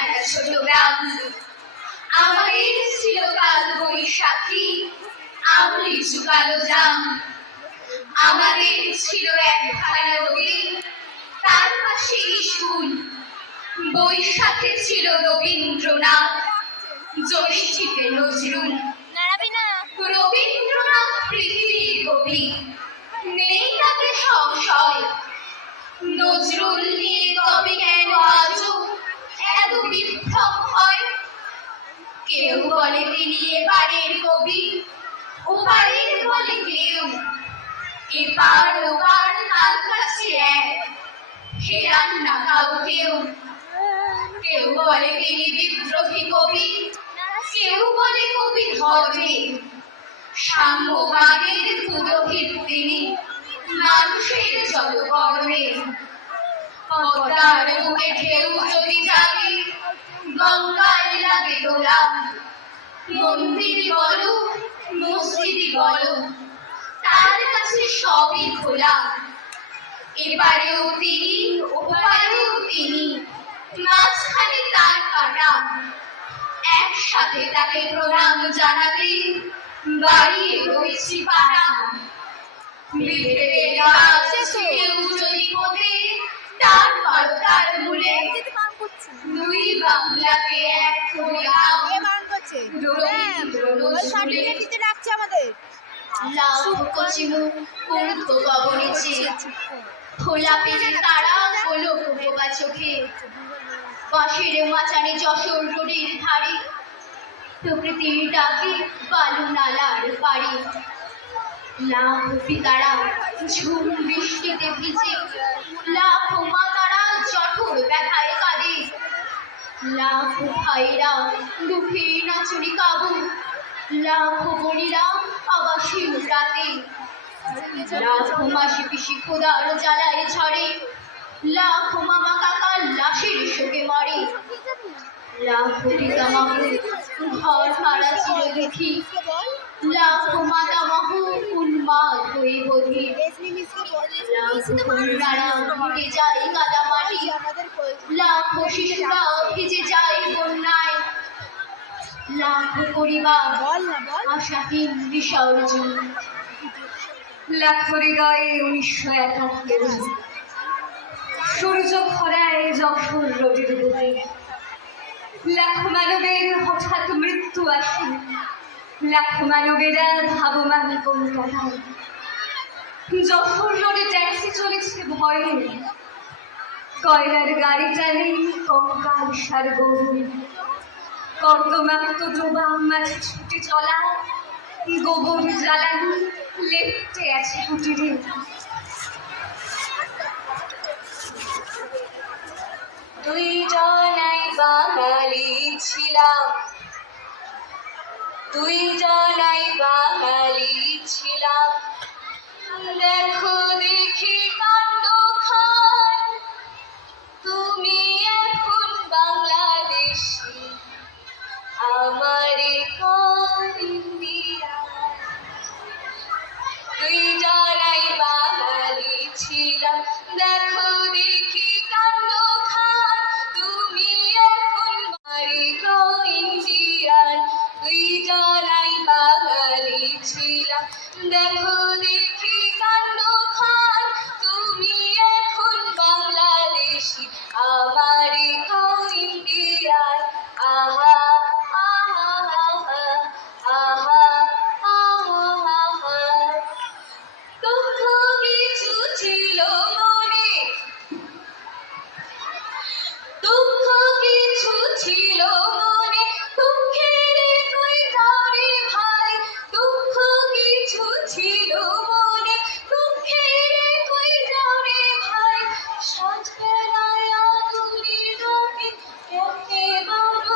একখানা ছোট গ্রাম। আমাদের ছিল কাল বৈশাখী, আম লিচু কালো জাম। আমাদের ছিল একখানা নদী, তার পাশে স্কুল। বৈশাখে ছিল রবীন্দ্রনাথ, জ্যৈষ্ঠীতে নজরুল। রবীন্দ্রনাথ পৃথিবীর কবি, নেই তাতে সংশয়। নজরুল নিয়ে কবি কেন আজও এত বিভ্রম হয়? কেউ বলে তিনি এপারের কবি, ওপারের বলে কেউ। এপার ওপার তার কাছে এক, হেরান না কাউকেও। কেউ বলে তিনি বিদ্রোহী কবি, কেউ বলে কবি ধর্মের। সাম্যবাদের পুরোহিত তিনি, মানুষের যত কর্মের। পদ্মার বুকে ঢেউ যদি জাগে, গঙ্গায় লাগে দোলা। মন্দির বলো মসজিদ বলো, তার কাছে সবই খোলা। এবারেও তিনি ওপারেও তিনি, মাঝখানে তার কাটা। একসাথে তাকে প্রণাম জানাতে বাড়িয়ে রয়েছি পাটা। বিভেদের গাছ কেউ যদি পোঁতে, তার পাতার মূলে দুই বাংলাকে এক করে দাও। রবীন্দ্র নজরুলের লাউ কচিমুখ পঙ্খ গগনেছে, খোলা পেটে তারা হলো পোকা চোখে। বাঁশের মাচানে যশোর রোডের ধারে, প্রকৃতির ডাকে বালু নালার পাড়ে। লাখ পিতারা ঝুম বৃষ্টিতে ভিজে, লাখ মাতারা জঠর ব্যথায় কাঁদে। লাখ ভাইরা দুঃখে নাচুরি কাবু, লাখ বোনেরা আবাসীন রাতে। লাখ মাসি পিসি খোদার জ্বালায় ঝরে, লাখ মামা কাকা লাশের শোকে মরে। লাখ পিতা মাহু ঘর হারা চির দুঃখী, লাখ মাতামহ উন্মাদ হয়ে বধির। লাখ কন্যারা ঘুটে যায় কাদা মাটি, লাখ শিশুরা ভিজে যায় বন্যায়। লাখ পরিবার আশাহীন বিসর্জন। লাখ হৃদয়ে 1971 সূর্য খরায় যশোর রোডের বুকে। লাখ মানবের হঠাৎ মৃত্যু আসে, লাখ মানবেরা ধাবমান কলকাতায়। যশোর রোডে ট্যাক্সি চলেছে ভয়ে, কয়লার গাড়ি টানে কঙ্কাল সার গরু। কর্দমাক্ত ডোবা মাঝে ছুটে চলা, গোবর জ্বালানি লেপটে আছে কুটিরে। দুইজনাই বাঙালি ছিলাম, দুইজনাই বাঙালি ছিলাম। দেখো দেখি কাণ্ড খান, তুমি এখন বাংলাদেশি, আমারে দুইজনাই বাঙালি ছিলাম। দেখো দেখি কাণ্ড খান, তুমি এখন ইন্ডিয়ান। দুইজনাই বাঙালি ছিলাম। দেখো দেখি কাণ্ড খান, তুমি এখন বাংলাদেশি, আমারে ইন্ডিয়ান। আহা আহা আহা আহা আহা আহা। দুঃখ কিছু ছিল মনে, দুঃখ কিছু ছিল মনে, দুঃখের কই যাও রে ভাই। দুঃখ কিছু ছিল মনে, দুঃখের কই যাও রে ভাই। সাজবেলায় আগুনের ডাকে কেমনে বড়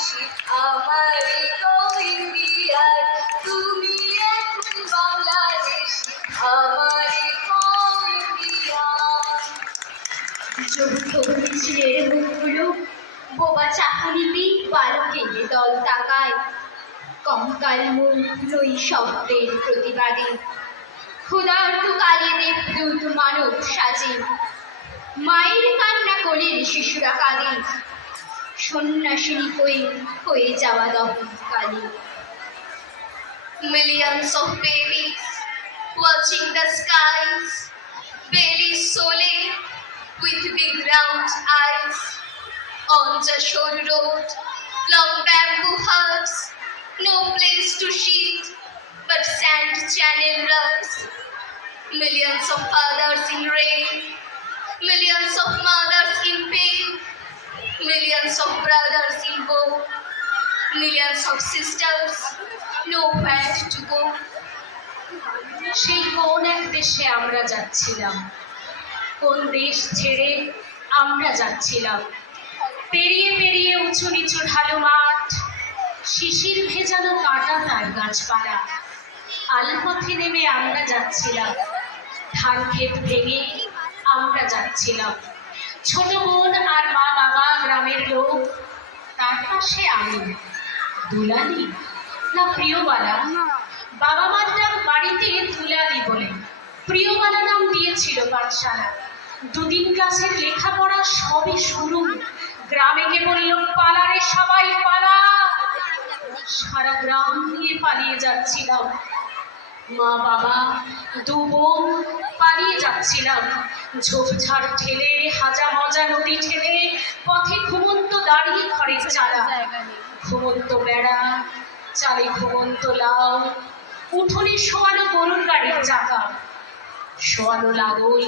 ঋষি আমারে কও ইন্ডিয়ার তুমি এখন বাংলাদেশি আমারে কও ইন্ডিয়ার যৌথ ছিলের মুখগুলো বোবা চাকুরিতে বালকের দল তাকায় কঙ্কাল মুখ জয়ী শব্দের প্রতিবাদে ক্ষুধার্ত কালে দেবদূত মানব সাজে মায়ের কান্না কোলের শিশুরা কাঁদে সন্ন্যাসিনী হয়ে যাওয়া দহনকালে Millions of babies watching the skies, barely soaring with big round eyes. On Jashore Road, long bamboo huts, no place to sheet, but sand channel rugs. Millions of fathers in rain, millions of mothers in pain, millions of brothers in woe, millions of sisters, nowhere to go. সেই কোন এক দেশে আমরা যাচ্ছিলাম, কোন দেশ ছেড়ে আমরা যাচ্ছিলাম, পেরিয়ে পেরিয়ে উঁচু নিচু ঢালু মাঠ, শিশির ভেজানো কাঁটা তার গাছপালা, আলপথে নেমে আমরা যাচ্ছিলাম, ধান ক্ষেত ভেঙে আমরা যাচ্ছিলাম, ছোট বোন আর মা বাবা গ্রামের লোক, তার পাশে আমি দুলালি না প্রিয়বালা। বাবা মার নাম বাড়িতে দুলালি বলে, প্রিয়বালা নাম দিয়েছিল পাঠশালা। দুদিন ক্লাসের লেখাপড়া সবই শুরু, গ্রামে কেবল লোক পালারে সবাই পালা। সারা গ্রাম নিয়ে পালিয়ে যাচ্ছিলাম, মা বাবা দু বোন পালিয়ে যাচ্ছিলাম, ঝোপঝাড় ঠেলে হাজা মজা নদী ঠেলে পথে ঘুমন্ত দাঁড়িয়ে ঘরের চালা, ঘুমন্ত বেড়া চালে ঘুমন্ত লাউ, উঠোনে শোয়ানো গরুর গাড়ির চাকা, শোয়ানো লাগল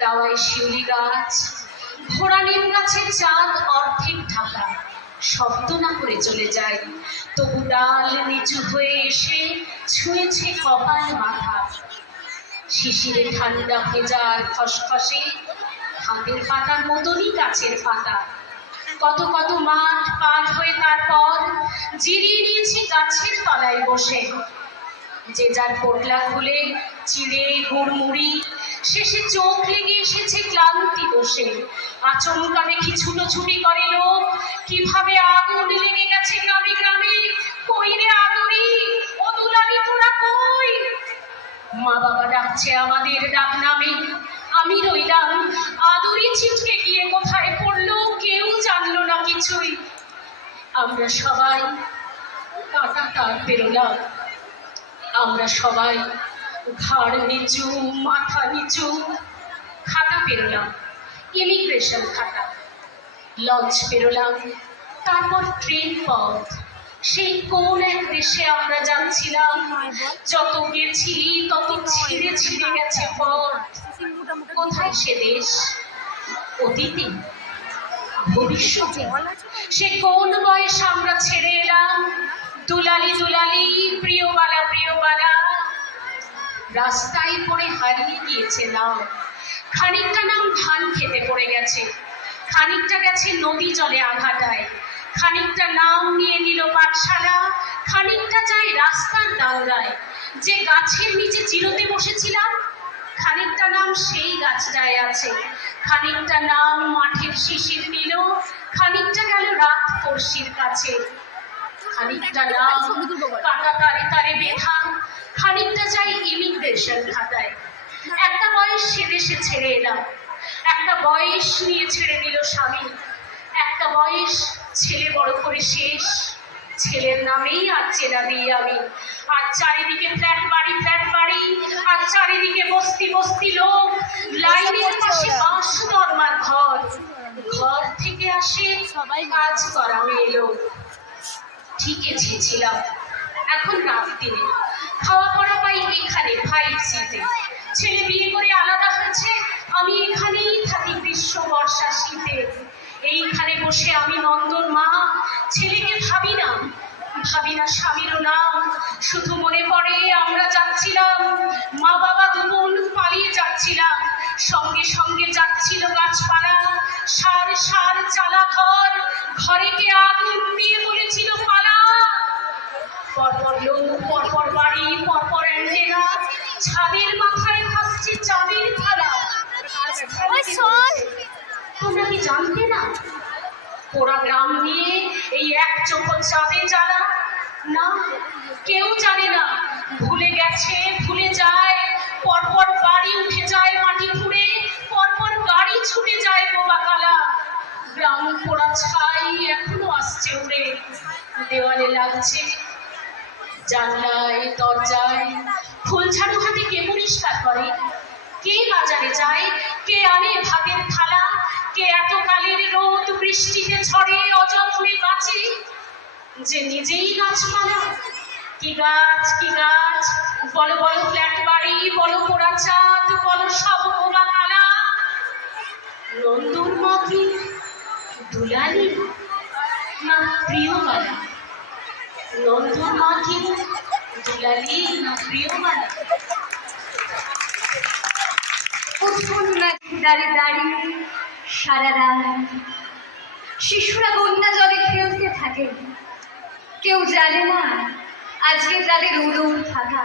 দাওয়ায় শিউলি গাছ, ঘোড়া নিম গাছে চাঁদ অর্ধেক ঢাকা, শব্দ না করে চলে যায়, তবু ডাল নিচু হয়ে এসে ছুঁয়েছে কপাল মাথা। শিশিরে ঠান্ডা ভেজার খসখসে হাতের পাতার মতনই গাছের পাতা। কত কত মাঠ পার হয়ে তারপর জিরিয়ে নিয়েছি গাছের তলায় বসে, যে যার পোটলা খুলে চিড়ে গুড়মুড়ি, শেষে চোখ লেগে এসেছে ক্লান্তি বসে। আচমকা দেখি ছুটোছুটি করে লোক, কিভাবে আগুন লেগে গেছে গ্রামে গ্রামে। কই রে আদরি, ও দুলালি তোরা কই? মা বাবা ডাকছে আমাদের ডাক নামে, আমি রইলাম আদরি ছিটকে গিয়ে কোথায় পড়লো কেউ জানলো না কিছুই। আমরা সবাই কাঁটা তার পেরোলাম, আমরা সবাই ঘাড় নিচু মাথা নিচু খাতা পেরোলাম, ইমিগ্রেশন খাতা। লঞ্চ পেরোলাম, তারপর ট্রেন পথ। সেই কোন এক দেশে আমরা যাচ্ছিলাম, যত গেছি তত ছিঁড়ে ছিঁড়ে গেছে পথ। কোথায় সে দেশ? অতীতে, ভবিষ্যতে? সে কোন বয়স আমরা ছেড়ে এলাম? দুলালি দুলালি, প্রিয়বালা প্রিয়বালা। রাস্তায় পড়ে হারিয়ে গিয়েছে নাম, খানিকটা নাম ধান খেতে পড়ে গেছে, খানিকটা গেছে নদী জলে আঘাটায়, খানিকটা নাম নিয়ে নিল পাঠশালা, খানিকটা যায় রাস্তার দাঙ্গায়। যে গাছের নিচে চিরতে বসেছিলাম, খানিকটা নাম সেই গাছটায় আছে, খানিকটা নাম মাঠের শিশির নিল, খানিকটা গেল রাত পড়শির কাছে, খানিকটা নাম কাটা তারে তারে বেঁধা, খানিকটা যাই ইমিগ্রেশন খাতায়। একটা বয়স সে দেশে ছেড়ে এলাম, একটা বয়স নিয়ে ছেড়ে দিল স্বামী, একটা বয়স ছেলে বড় করে শেষ, ছেলের নামেই আর চেনা দিই আমি। আর চারিদিকে ফ্ল্যাট বাড়ি, আর চারিদিকে বস্তি বস্তি লোক, লাইনের পাশে বাঁশ দরমার ঘর, ঘর থেকে আসে কাজ করা মেয়ে লোক। ঠিকই ছিলাম, এখন রাত দিনে খাওয়া পড়া পাই এখানে 5Cতে। ছেলে বিয়ে করে আলাদা হয়েছে, আমি এখানেই থাকি গ্রীষ্ম বর্ষা শীতে। এইখানে বসে আমি নন্দন মা, ছেলেকে ভাবি না স্বামীরও নাম। শুধু মনে পড়ে আমরা যাচ্ছিলাম, মা বাবা দুবোন পালিয়ে যাচ্ছিলাম, সঙ্গে সঙ্গে যাচ্ছিল গাছপালা, সার সার চালা ঘর, ঘরে কে আগুন দিয়ে বলেছিল পালা। পরপর লোক, পরপর বাড়ি, পরপর অ্যান্টেনা, ছাদের মাথায় ভাসছে চাঁদের থালা। তোমরা কি জানতে না পোড়া গ্রাম নিয়ে এই এক চোখ চাঁদে জ্বালা? না, কেউ জানে না। ভুলে গেছে, ভুলে যায়। পরপর বাড়ি উঠে যায় মাটি ফুঁড়ে, পরপর গাড়ি ছুটে যায় বোবা কালা। গ্রাম পোড়া ছাই এখনো আসছে উড়ে, দেওয়ালে লাগছে, জানলায় দরজায়। ফুল ঝাড়ু হাতে কে পরিষ্কার করে? কে বাজারে যায়? কে আনে ভাতের থালা? কে এত কালের রোদ বৃষ্টিতে ঝড়ে অযত্নে বাঁচে, যে নিজেই গাছপালা? কি গাছ, কি গাছ! বলো বলো ফ্ল্যাট বাড়ি, বলো পোড়া চাঁদ, বলো সব পোড়া কালা। নন্দুর মা কি দুলালি না প্রিয়বালা? নন্দুর মা কি দুলালি না প্রিয়বালা? উঠোন মাঝে দাঁড়িয়ে দাঁড়িয়ে সারা রাত শিশুরা বন্যা জলে খেলতে থাকে। কেউ জানে না আজকে তাদের উদর থাকা।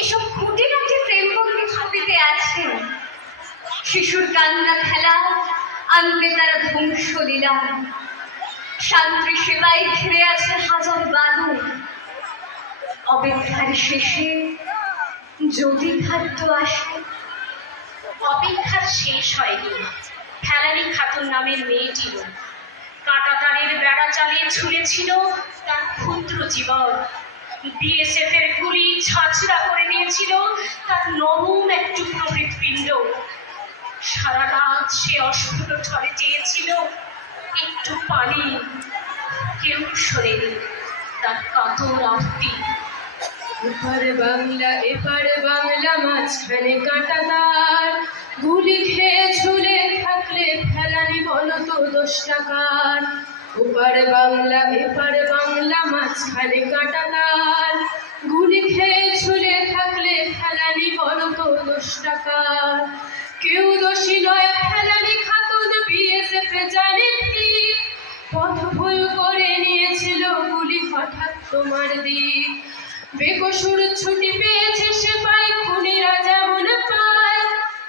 এসব খুঁটিনাটি প্রেমবন্দি ছবিতে আছে। শিশুর কান্না খেলা আনবে তারা ধ্বংসলীলা। শান্তি সেবায় ঘিরে আছে হাজার বাদুর। অপেক্ষার শেষে যদি খাদ্য আসে। অপেক্ষার শেষ হয়নি ফেলানি খাতুন নামের মেয়েটিরও। কাঁটা তারের বেড়া চালিয়ে ঝুলেছিল তার ক্ষুদ্র জীবন। বিএসএফ এর গুলি ছাঁচড়া করে দিয়েছিল তার নরম এক টুকরো হৃৎপিণ্ড। সারা রাত সে অস্ফুট ঠরে চেয়েছিল একটু পানি। কেউ শোনেনি তার কাতর আরতি। এপার বাংলা এপার বাংলা, মাঝখানে কাঁটা তার। গুলি খেয়ে ঝুলে থাকলে ফেলানি বলো তো 10 টাকার। ওপার বাংলা এপার বাংলা, মাঝখানে কাঁটা তার। গুলি খেয়ে ঝুলে থাকলে ফেলানি বলো তো 10 টাকার। কেউ দোষী নয় ফেলানি খাতুন, বিএসএফ জানে ঠিক। পথ ভুল করে নিয়েছিল গুলি হঠাৎ তোমার দিক। বেকসুর ছুটি পেয়েছে সে পায়, খুনিরা যেমন পায়।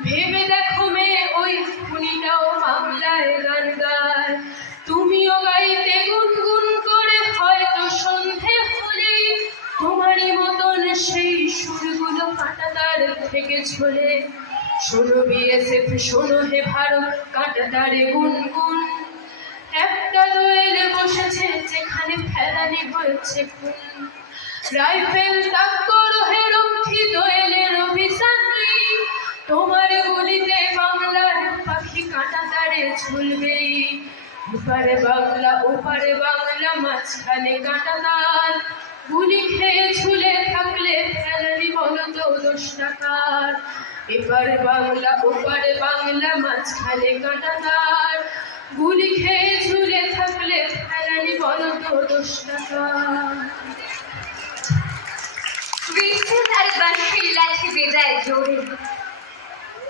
ভেবে দেখো মেয়ে ওই খুনিটাও বাংলায় গান গায়। তুমিও গাইতে গুনগুন করে, হয়তো সন্ধে হলে তোমারই মতন সেই সুরগুলো কাঁটাতার থেকে ঝোলে। শোনো বিএসএফ শোনো হে ভারত, কাঁটাতারে গুনগুন। একটা দোয়েল বসেছে যেখানে ফেলানি হয়েছে খুন। রাইফেল তাক করো হে রক্ষী, দোয়েলের অভিযাত্রী। তোমার গুলিতে বাংলার পাখি কাঁটা তারে ঝুলবেই। ওপারে বাংলা ওপারে বাংলা, মাঝখানে কাঁটা তার। গুলি খেয়ে ঝুলে থাকলে ফেলানি বলো তো 10 টাকার। এপারে বাংলা ওপারে বাংলা, মাঝখানে কাঁটা তার। গুলি খেয়ে ঝুলে থাকলে ফেলানি বলো তো 10 টাকার। বৃদ্ধে তার বাঁশির লাঠি বেজায় জোরে।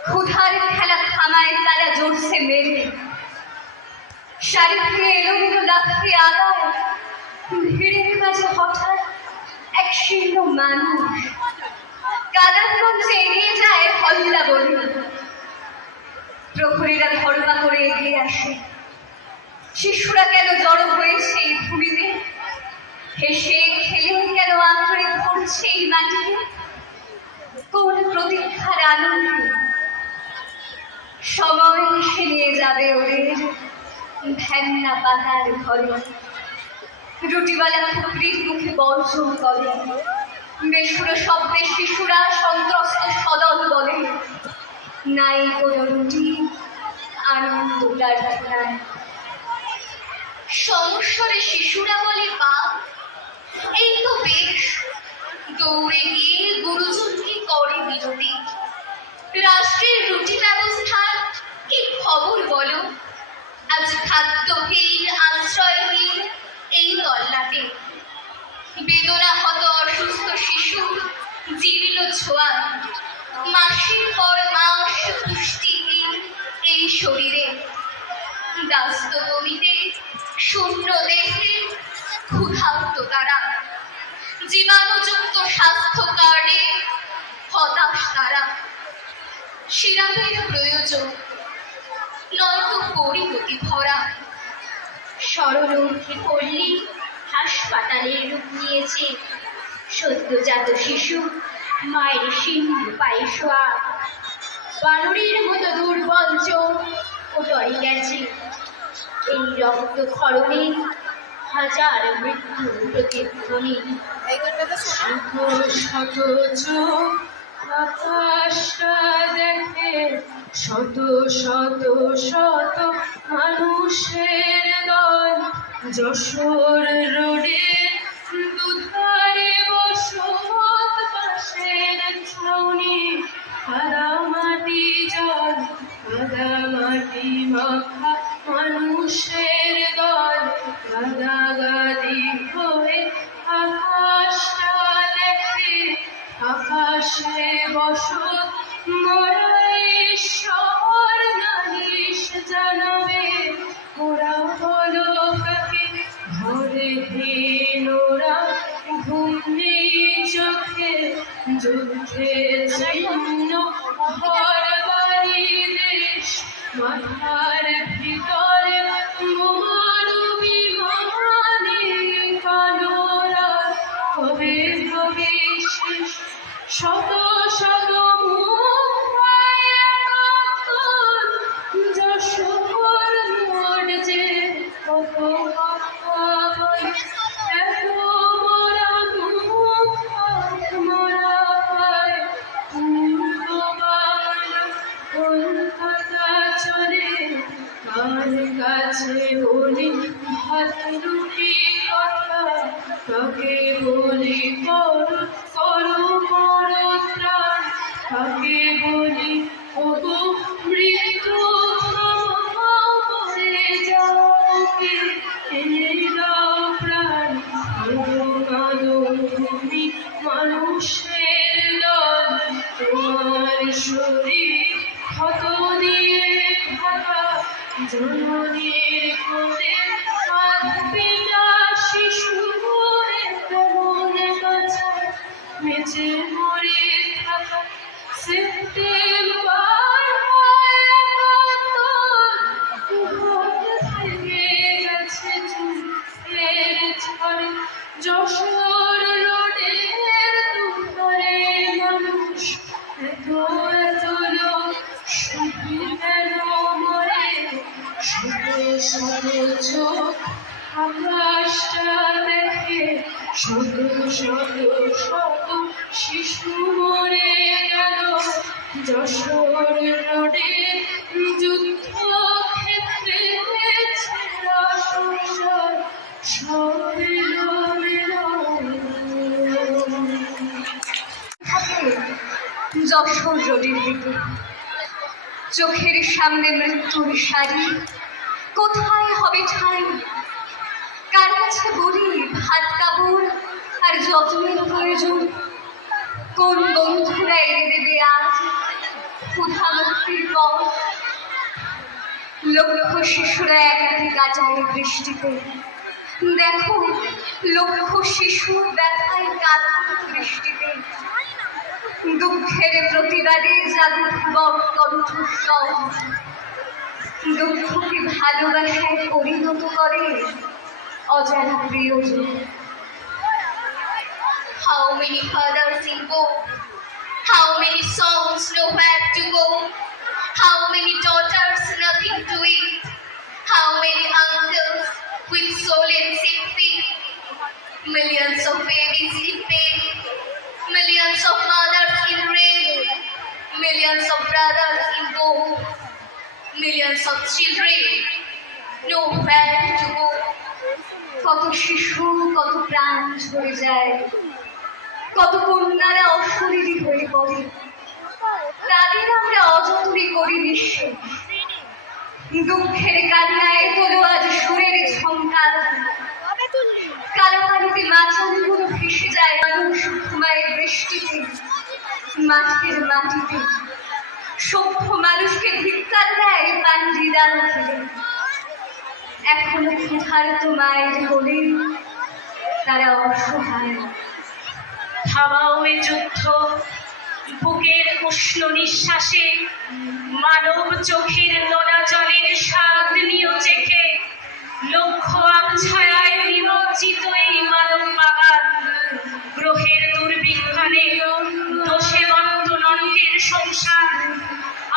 ক্ষুধার খেলা থামায় তারা জোরসে মেরে। শাড়ি থেকে এলোমেলো লাফিয়ে আগায়। ভিড়ের মাঝে হঠাৎ এক শীর্ণ মানুষ কাদার মঞ্চে এগিয়ে যায় হল্লা বলে। প্রহরীরা ধর্মা করে এগিয়ে আসে। শিশুরা কেন জড়ো হয়েছে এই ভূমিতে? হেসে খেলে কেন আঁকড়ে ধরছে এই মাটিকে? কোন প্রতীক্ষার আনন্দে সময় এসে নিয়ে যাবে ওদের ভ্যান্না পাতার ঘরে। রুটিওয়ালা খুপড়ির মুখে বর্জন করে। বেসুরো শব্দে শিশুরা সন্ত্রস্ত সদল বলে। নাই কোনো রুটি, আনন্দ প্রার্থনায়। সমস্বরে শিশুরা বলে বাপ, এই তো বেশ। দৌড়ে গিয়ে গুরুজনকে করে বিরতি। রাষ্ট্রের রুটি ব্যবস্থার কি খবর বলো? আজ খাদ্যহীন আশ্রয়হীন এই তল্লাটে। বেদনা হত অসুস্থ শিশু জীর্ণ ছোঁয়া। মাসের পর মাস পুষ্টিহীন এই শরীরে, ব্যস্ত বমিতে শূন্য দেহে ক্ষুধার্ত তারা, জীবাণুযুক্ত স্বাস্থ্য কার্ডে হতাশ তারা। সিরাপের প্রয়োজন নয়তো পরিণতি ভরা। শরণার্থী পল্লী হাসপাতালে রূপ নিয়েছে, সদ্যজাত শিশু মায়ের সিংহ পায়ে শোয়া, বানরের মতো দুর্বল চোখ ওটরে গেছে। এই রক্তক্ষরণে হাজার মৃত্যুর প্রতিধ্বনি। শত শত চোখ আকাশটা দেখে, শত শত শত মানুষের দল, যশোর রোডের দুধারে বসত পাশের ছাউনি, কাদামাটি জল, কাদামাটি মাখা মানুষের দল, গাদাগাদি হয়ে আকাশটা দেখে, আকাশে বসত মরাই শহর নালিশ জানাবে। ওরা হলো কাকে ঘরে হীনোরা, ঘুম নেই চোখে, যুদ্ধে চিহ্ন ঘর বাড়ি দেশ, মাথার ভিতরে বোমার বিমানে কালোরা কবে হবে শেষ। শত শত মুখ প্রায় একাত্তর, যশোর মোড় যে কত কথা বলে, এত মরা মুখ মরা পায়। পূর্ব বাংলা কলকাতা চলে, কার কাছে বলি ভাত রুটি কথা, কাকে বলি করো করো করো ত্রাণ, কাকে বলি ওগো মৃত্যু থামাও করে যাও কে, এনে দাও প্রাণ। কাঁদো কাঁদো তুমি মানুষের দল, তোমার শরীর ক্ষত দিয়ে ঢাকা, জননীর কোলে কাঁদবে না শিশু হয়ে, তেমন কাছে বেঁচে মরে থাকা। সেপ্টেম্বর ঘর থেকে গেছে চুলের ঝড়ে, যশোর রোডের দুধারে মানুষ এত এত লোক, শুধু কেন মরে। শত শত চোখ আকাশটা দেখে, শত শত শত শিশু মরে গেল, যশোর রোডের যুদ্ধক্ষেত্রে ছেঁড়া সংসার সব এলোমেলো। যশোর রোডের দিকে চোখের সামনে মৃত্যুর সারি, কোথায় হবে ঠাঁই? কার কাছে বলি ভাত কাপড় আর যত্নের প্রয়োজন? কোন বন্ধুরা এনে দেবে আজ ক্ষুধা মুক্তির পর? লক্ষ শিশুরা একাকি কাটায় বৃষ্টিতে, দেখো লক্ষ শিশু ব্যথায় কাঁদছে বৃষ্টিতে। দুঃখের প্রতিবাদে জাগুক কণ্ঠস্বর, দুঃখকে ভালোবাসায় পরিণত করে অজানা প্রিয়জন। How many fathers in woe, how many sons nowhere to go, how many daughters nothing to eat, how many uncles with swollen sick feet, millions of babies in pain, millions of mothers in rain, millions of brothers in woe, millions of children nowhere to go. কত শিশু, কত প্রাণ ঝরে যায়, কত কন্যারা অশরীরী হয়ে পড়ে, তাদের আমরা অযত্নে করি নিঃশেষ। দুঃখের কান্নায় তোলো আজ সুরের ঝঙ্কার, কালো পানিতে মাচানগুলো ভেসে যায় মানুষ ঘুমায় বৃষ্টিতে, মাটির মাটিতে। সভ্য মানুষকে ধিক্কার দেয় পান্ডিদান খেলে। এখনো ক্ষুধার্ত মায়ের বলে তারা অসহায়। থামাও এ যুদ্ধ, বুকের উষ্ণ নিঃশ্বাসে মানব চোখের নোনা জলের স্বাদ নিয়ে চেখে লক্ষ আবছায়ায় নিমজ্জিত এই মানব বাগান। গ্রহের দুর্বিজ্ঞানে দোষে বন্ধ নরকের সংসার।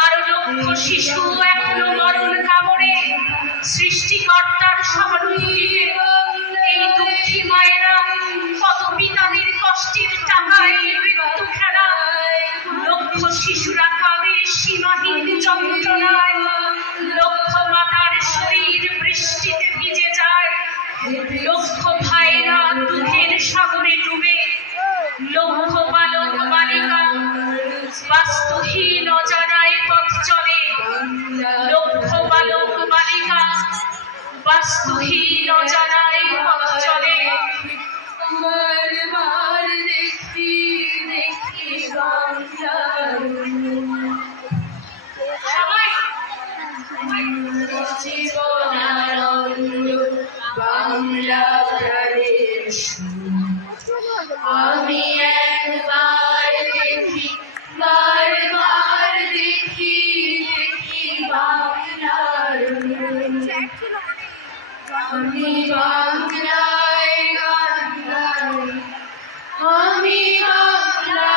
আরো লক্ষ শিশু এখনো মরণ কামড়ে সৃষ্টিকর্তার সহানুভূতিতে। এই দুঃখী মায়েরা কত পিতাদের কষ্টের টাকায় মৃত্যু খেলা। লক্ষ শিশুরা কাঁদে সীমাহীন যন্ত্রণায়। লক্ষ মাতার শরীর বৃষ্টিতে ভিজে যায়। লক্ষ ভাইরা দুঃখের সাগরে ডুবে। লক্ষ বালক বালিকা বাস্তুহীন অজানায় পথ চলে। লক্ষ বালক বালিকা বাস্তুহীন অজানায় পথ চলে। বারবার দেখি দেখি বাংলার সবাই জীবনানন্দ বাংলা প্রাণের সুর। আমি একবার দেখি বারবার দেখি দেখি বাংলার আমি বাংলায় গান গাই, আমি বাংলা